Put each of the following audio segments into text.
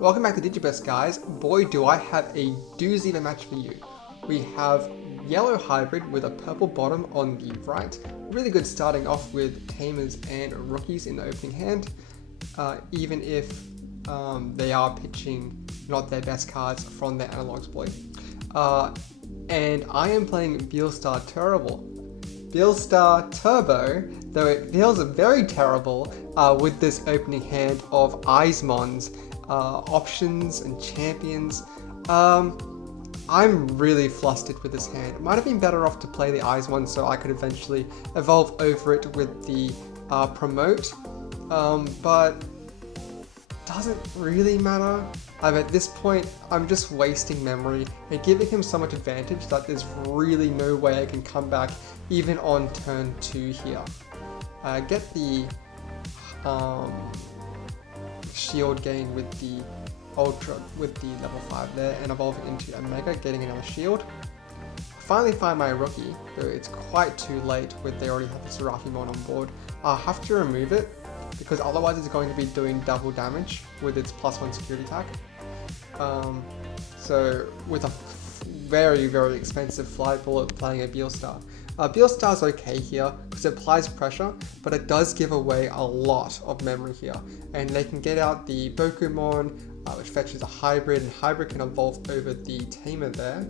Welcome back to Digibest, guys. Boy, do I have a doozy of a match for you. We have yellow hybrid with a purple bottom on the right. Really good starting off with tamers and rookies in the opening hand, even if they are pitching not their best cards from their analogs, boy. And I am playing Beelstar Terrible. Beelstar Turbo, though it feels very terrible with this opening hand of Eyesmon's options and champions. I'm really flustered with this hand. It might have been better off to play the Eyesmon so I could eventually evolve over it with the promote, but doesn't really matter. At this point, I'm just wasting memory and giving him so much advantage that there's really no way I can come back even on turn 2 here. Get the shield gain with the ultra, with the level 5 there, and evolving into a mega, getting another shield. Finally find my rookie, though it's quite too late with they already have the Serafimon on board. I'll have to remove it because otherwise it's going to be doing double damage with its +1 security attack. So with a very, very expensive fly bullet playing a Beelstar. Beelstar's okay here because it applies pressure, but it does give away a lot of memory here. And they can get out the Pokemon, which fetches a hybrid, and hybrid can evolve over the tamer there,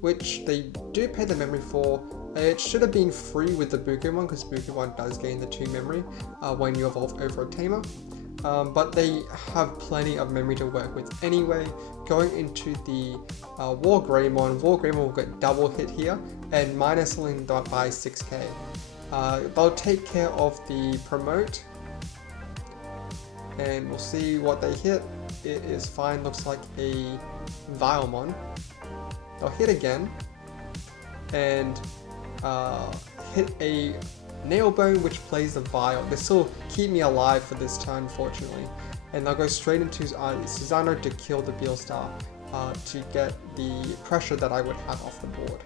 which they do pay the memory for. It should have been free with the Pokemon because Pokemon does gain the 2 memory when you evolve over a tamer. But they have plenty of memory to work with anyway. Going into the War Greymon will get double hit here and minus healing by 6k. They'll take care of the promote and we'll see what they hit. It is fine, looks like a Vilemon. They'll hit again and hit a Nailbone, which plays the Vile. This will keep me alive for this turn, fortunately. And they'll go straight into Susano to kill the Beelstar to get the pressure that I would have off the board.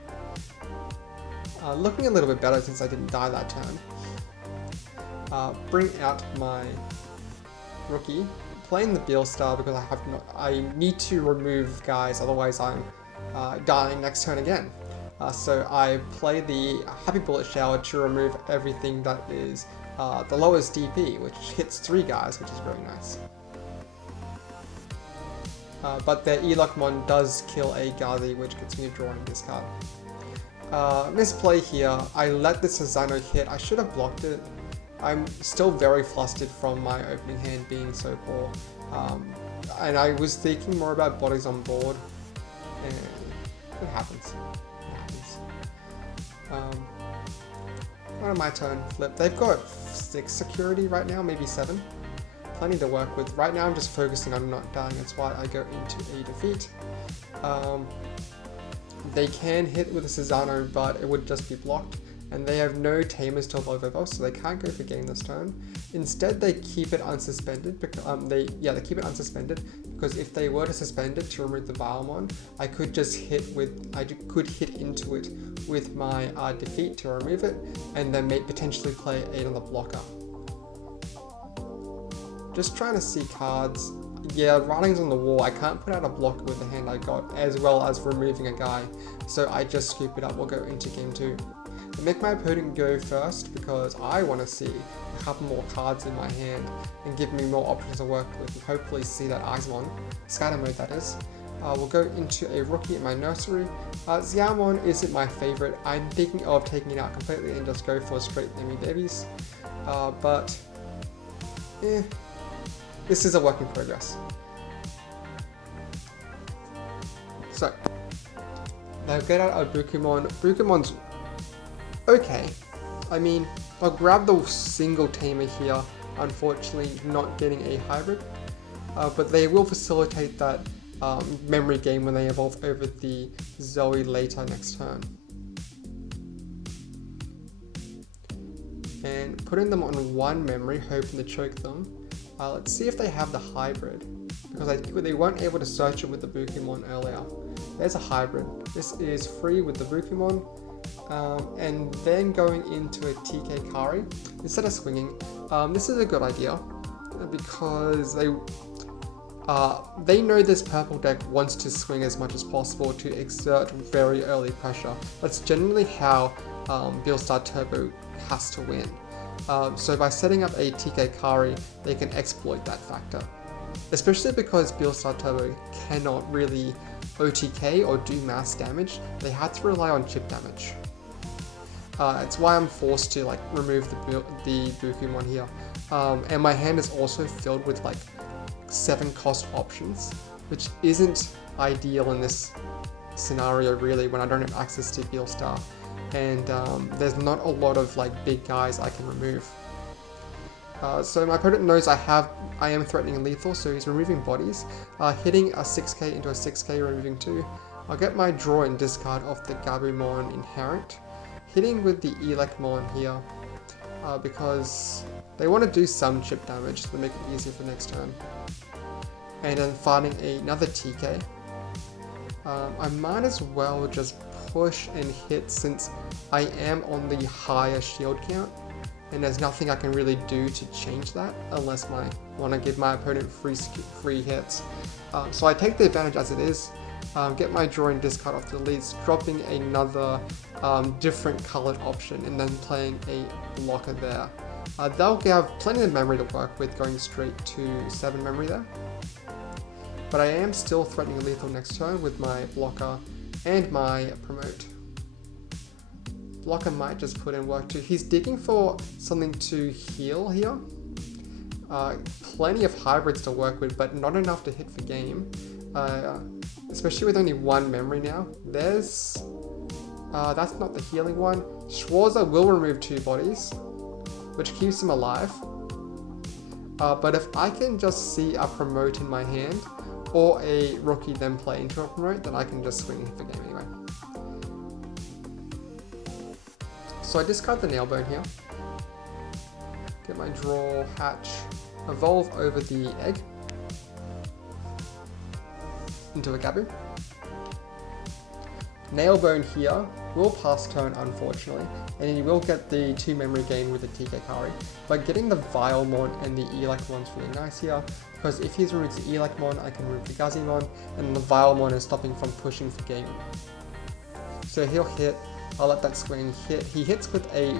Looking a little bit better since I didn't die that turn. Bring out my rookie, playing the Beelstar because I need to remove guys, otherwise I'm dying next turn again. So I play the Happy Bullet Shower to remove everything that is the lowest DP, which hits 3 guys, which is very nice. But their Elokmon does kill a Gazi, which gets me drawing this card. Misplay here, I let the Susano hit. I should have blocked it. I'm still very flustered from my opening hand being so poor. And I was thinking more about bodies on board, and it happens. On my turn, flip. They've got 6 security right now, maybe 7. Plenty to work with. Right now I'm just focusing on not dying, that's why I go into a defeat. They can hit with a Susano, but it would just be blocked. And they have no tamers to evolve over, so they can't go for game this turn. Instead, they keep it unsuspended because they keep it unsuspended because if they were to suspend it to remove the Vilemon, I could just hit into it with my defeat to remove it, and then potentially play another blocker. Just trying to see cards. Yeah, writing's on the wall. I can't put out a blocker with the hand I got, as well as removing a guy, so I just scoop it up. We'll go into game 2. I make my opponent go first because I want to see a couple more cards in my hand and give me more options to work with, and hopefully see that Eyesmon, scatter mode that is. We'll go into a rookie in my nursery. Xiaomon isn't my favorite. I'm thinking of taking it out completely and just go for straight Emmy Babies. But this is a work in progress. So, they'll get out a Bukimon. Bukimon's okay. I mean, I'll grab the single tamer here, unfortunately not getting a hybrid. But they will facilitate that memory gain when they evolve over the Zoe later next turn. And putting them on 1 memory, hoping to choke them. Let's see if they have the hybrid, because they weren't able to search it with the Pokemon earlier. There's a hybrid. This is free with the Pokemon. And then going into a TK Kari instead of swinging. This is a good idea because They know this purple deck wants to swing as much as possible to exert very early pressure. That's generally how Beelstar Turbo has to win. So by setting up a TK Kari, they can exploit that factor. Especially because Beelstar Turbo cannot really OTK or do mass damage, they have to rely on chip damage. It's why I'm forced to like remove the Bukimon here. And my hand is also filled with like 7 cost options, which isn't ideal in this scenario really when I don't have access to Beelstar. And there's not a lot of like big guys I can remove. So my opponent knows I am threatening lethal, so he's removing bodies, hitting a 6k into a 6k, removing 2. I'll get my draw and discard off the Gabumon Inherent, hitting with the Elecmon here, because they want to do some chip damage to make it easier for next turn. And then finding another TK. I might as well just push and hit since I am on the higher shield count. And there's nothing I can really do to change that unless I want to give my opponent free hits. So I take the advantage as it is, get my draw and discard off the leads, dropping another different colored option and then playing a blocker there. They'll have plenty of memory to work with going straight to 7 memory there. But I am still threatening lethal next turn with my blocker and my promote. Blocker might just put in work too. He's digging for something to heal here. Plenty of hybrids to work with, but not enough to hit for game. Especially with only 1 memory now. That's not the healing one. Schwarzer will remove 2 bodies, which keeps him alive. But if I can just see a promote in my hand, or a rookie then play into a promote, then I can just swing and hit for game anyway. So I discard the Nailbone here, get my draw, hatch, evolve over the egg into a Gabu. Nailbone here will pass turn unfortunately, and you will get the 2 memory gain with the TK Kari, but getting the Vilemon and the Elecmon's really nice here, because if he removes the Elecmon, I can remove the Gazimon, and the Vilemon is stopping from pushing for game. So he'll hit, I'll let that swing hit. He hits with a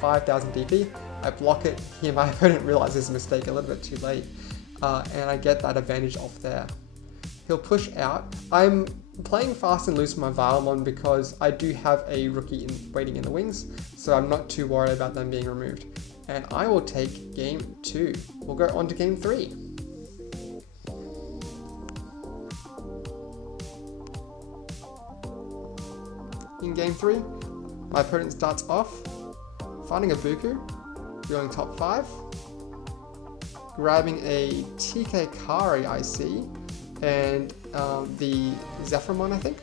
5000 DP, I block it, here my opponent realizes his mistake a little bit too late, and I get that advantage off there. He'll push out. I'm playing fast and loose with my Vilemon because I do have a rookie waiting in the wings, so I'm not too worried about them being removed. And I will take game 2. We'll go on to game 3. In game 3, my opponent starts off finding a Buku, going top 5, grabbing a TK Kari I see, and the Zephyrmon I think,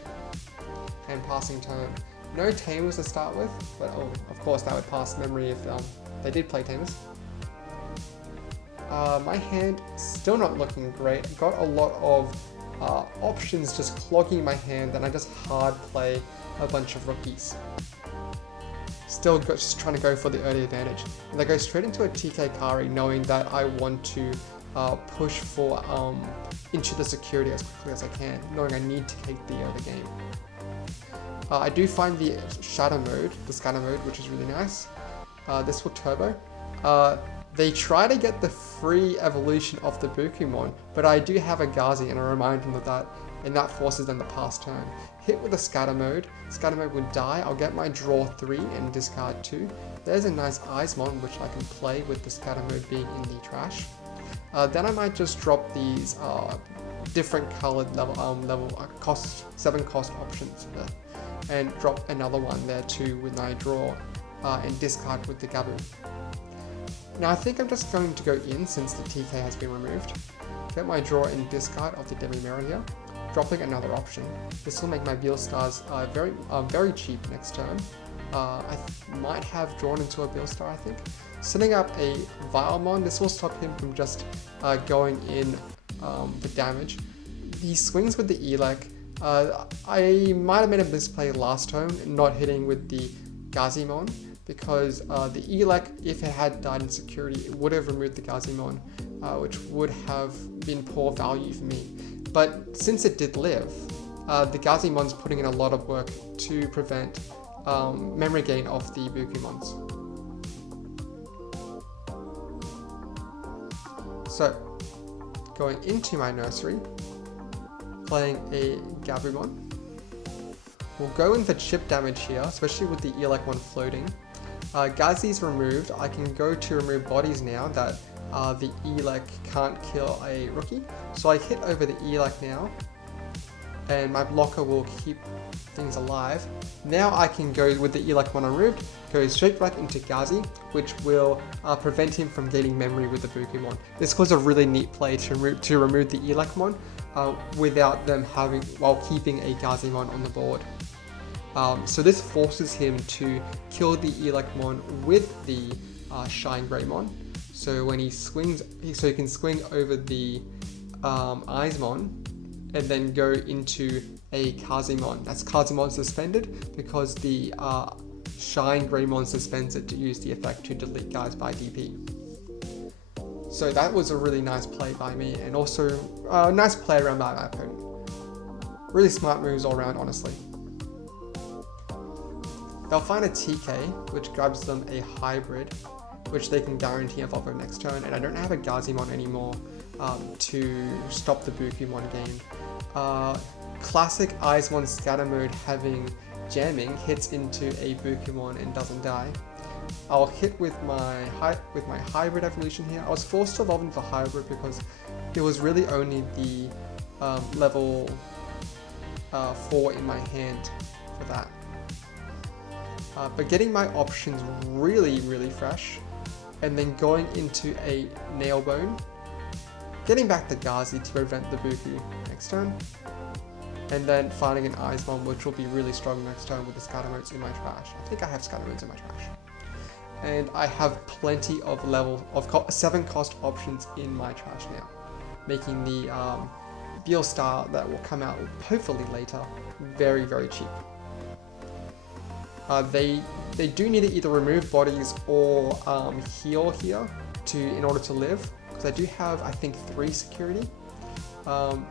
and passing turn. No Tamers to start with, but oh, of course that would pass memory if they did play Tamers. My hand still not looking great. Got a lot of options just clogging my hand, and I just hard play a bunch of rookies. Still just trying to go for the early advantage. And I go straight into a TK Kari knowing that I want to push for into the security as quickly as I can, knowing I need to take the game. I do find the shadow mode, the scatter mode, which is really nice. This will turbo. They try to get the free evolution of the Bukimon, but I do have a Gazi and I remind them of that, and that forces them to pass turn. Hit with a scatter mode would die, I'll get my draw 3 and discard 2. There's a nice Eyesmon which I can play with the scatter mode being in the trash. Then I might just drop these different colored level 7 cost options there, and drop another one there too with my draw and discard with the Gabu. Now I think I'm just going to go in since the TK has been removed. Get my draw and discard of the Demi Mirror here, dropping another option. This will make my Beelstars very cheap next turn. I might have drawn into a Beelstar I think. Setting up a Vilemon, this will stop him from just going in for damage. He swings with the Elec. I might have made a misplay last turn, not hitting with the Gazimon, because the Elec, if it had died in security, it would have removed the Gazimon. which would have been poor value for me. But since it did live, the Gazimon's putting in a lot of work to prevent memory gain of the Bukimons. So, going into my nursery, playing a Gabumon. We'll go in for chip damage here, especially with the Elec one floating. Gazi's removed. I can go to remove bodies now that the Elec can't kill a rookie. So I hit over the Elec now, and my blocker will keep things alive. Now I can go with the Elec one removed, go straight back into Gazi, which will prevent him from gaining memory with the Bukimon. This was a really neat play to remove the Elecmon without them having, while keeping a Gazimon on the board. So this forces him to kill the Elecmon with the Shine Greymon. So when he swings, so he can swing over the Eyesmon and then go into a Kazimon. That's Kazimon suspended because the Shine Greymon suspends it to use the effect to delete guys by DP. So that was a really nice play by me, and also a nice play around by my opponent. Really smart moves all around, honestly. They'll find a TK, which grabs them a hybrid, which they can guarantee evolve over next turn, and I don't have a Gazimon anymore to stop the Bukimon game. Classic Eyesmon scatter mode having jamming hits into a Bukimon and doesn't die. I'll hit with my hybrid evolution here. I was forced to evolve into hybrid because it was really only the level 4 in my hand for that. But getting my options really fresh, and then going into a Nailbone, getting back the Gazi to prevent the Buku next turn, and then finding an Eyesmon, which will be really strong next turn with the scatter modes in my trash. I think I have scatter modes in my trash. And I have plenty of 7 cost options in my trash now, making the Beelstar that will come out hopefully later very cheap. They do need to either remove bodies or heal here in order to live, because I do have, I think, 3 security.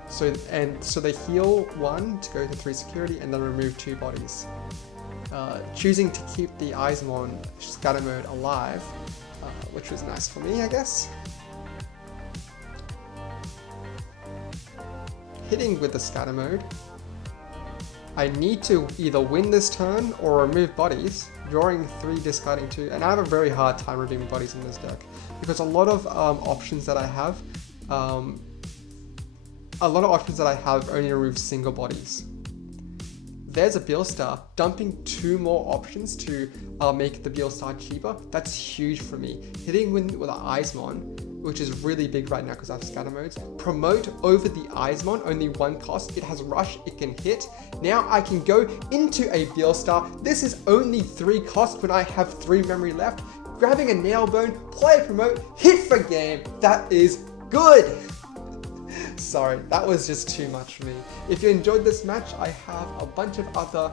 So they heal 1 to go to 3 security and then remove 2 bodies. Choosing to keep the Eyesmon scatter mode alive, which was nice for me, I guess. Hitting with the scatter mode, I need to either win this turn or remove bodies, drawing 3, discarding 2, and I have a very hard time removing bodies in this deck because a lot of options that I have only remove single bodies. There's a Beelstar, dumping 2 more options to make the Beelstar cheaper. That's huge for me. Hitting with an Eyesmon, which is really big right now because I have scatter modes. Promote over the Eyesmon, only 1 cost. It has rush, it can hit. Now I can go into a Beelstar. This is only 3 costs when I have 3 memory left. Grabbing a Nailbone, play promote, hit for game. That is good. Sorry, that was just too much for me. If you enjoyed this match, I have a bunch of other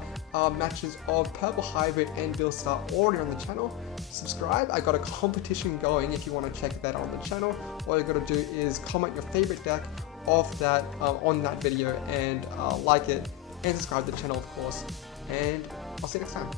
matches of Purple Hybrid and Beelstar already on the channel. Subscribe, I got a competition going if you want to check that on the channel. All you got to do is comment your favorite deck of that on that video and like it, and subscribe to the channel, of course. And I'll see you next time.